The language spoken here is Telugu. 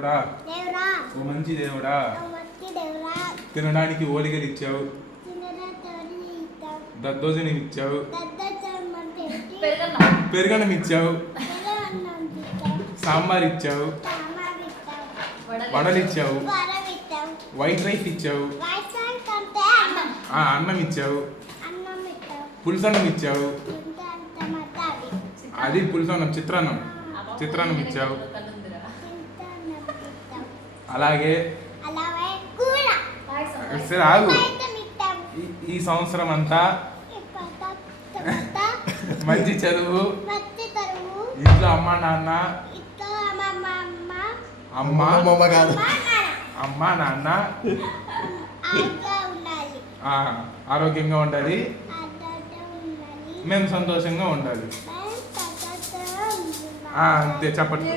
దేవుడా ఓ మంచి దేవుడా తినడానికి ఓలిగలు ఇచ్చావు, దద్దోజనం ఇచ్చావు, పెరుగన్నం ఇచ్చావు, సాంబార్ ఇచ్చావు, వడలు ఇచ్చావు, వైట్ రైస్ ఇచ్చావు, అన్నం ఇచ్చావు, పులుసన్నం ఇచ్చావు, అది పులుసన్నం చిత్రాన్నం ఇచ్చావు. అలాగే సరే ఆగు. ఈ సంవత్సరం అంతా మంచి చదువు, ఇంట్లో అమ్మ నాన్న అమ్మ నాన్న ఆరోగ్యంగా ఉండాలి, మేము సంతోషంగా ఉండాలి. అంతే చెప్పండి.